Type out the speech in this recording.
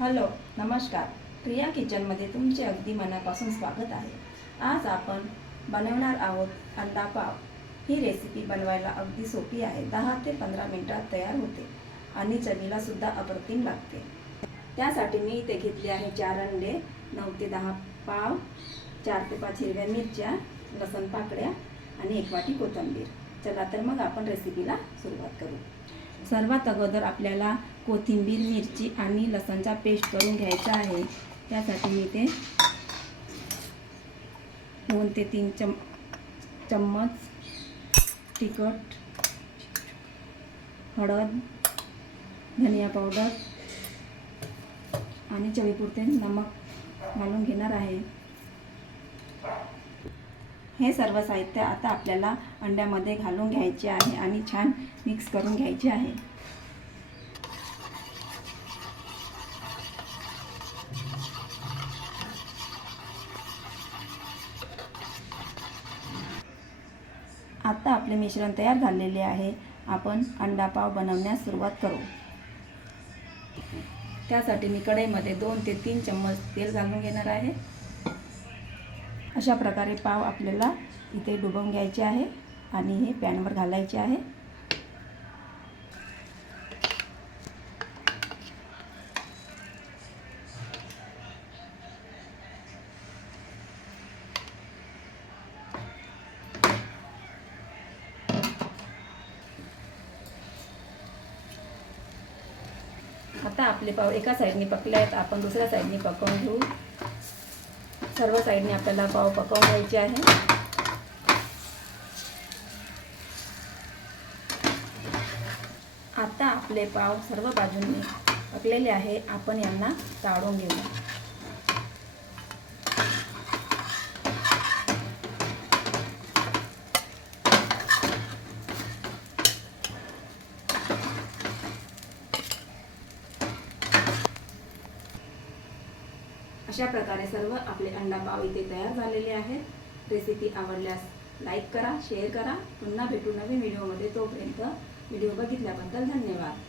Hello नमस्कार. प्रिया किचनमध्ये तुमचे अगदी मनापासून स्वागत आहे. आज आपण बनवणार आहोत अंडा पाव ही रेसिपी बनवायला अगदी सोपी आहे. दहा ते पंधरा मिनटात तयार होते आणि चवीला सुद्धा अप्रतिम लागते. त्यासाठी मी इथे घेतले आहे चार अंडे नऊ ते दहा पाव चार ते पाच हिरव्या मिरच्या लसण पाकळ्या आणि एक वाटी कोथिंबीर. चला तर मग आपण रेसिपीला सुरुवात करू. सर्वात अगोदर आपल्याला कोथिंबीर मिरची आणि लसणचा पेस्ट करून घ्यायचा आहे. त्यासाठी मी ते दोन ते तीन चम चम्मच तिखट हळद धनिया पावडर आणि चवीपुरते नमक घालून घेणार आहे. हे सर्व साहित्य आता आपल्याला अंड्यामध्ये घालून घ्यायचे आहे आणि छान मिक्स करून घ्यायचे आहे आता आपले मिश्रण तयार झालेले आहे. आपण अंडा पाव बनवण्यास सुरुवात करू. त्यासाठी मी कढईमध्ये दोन ते तीन चम्मच तेल घालून घेणार आहे. अशा प्रकारे पाव आपल्याला इथे डुबवून घ्यायचे आहे आणि हे पॅनवर घालायचे आहे. आता आपले पाव एका साईडने पकले आहेत आपण दुसऱ्या साईडने पकवून घेऊ. सर्व साईडने आपल्याला पाव पकवून घ्यायचे आहे. आता आपले पाव सर्व बाजूंनी पकलेले आहे आपण यांना काढून घेऊ. अशा प्रकारे सर्व आपले अंडा पाव इथे तयार झालेले आहेत. रेसिपी आवडल्यास लाईक करा शेअर करा. पुन्हा भेटू नवीन व्हिडिओमध्ये तोपर्यंत व्हिडिओ बघितल्याबद्दल धन्यवाद.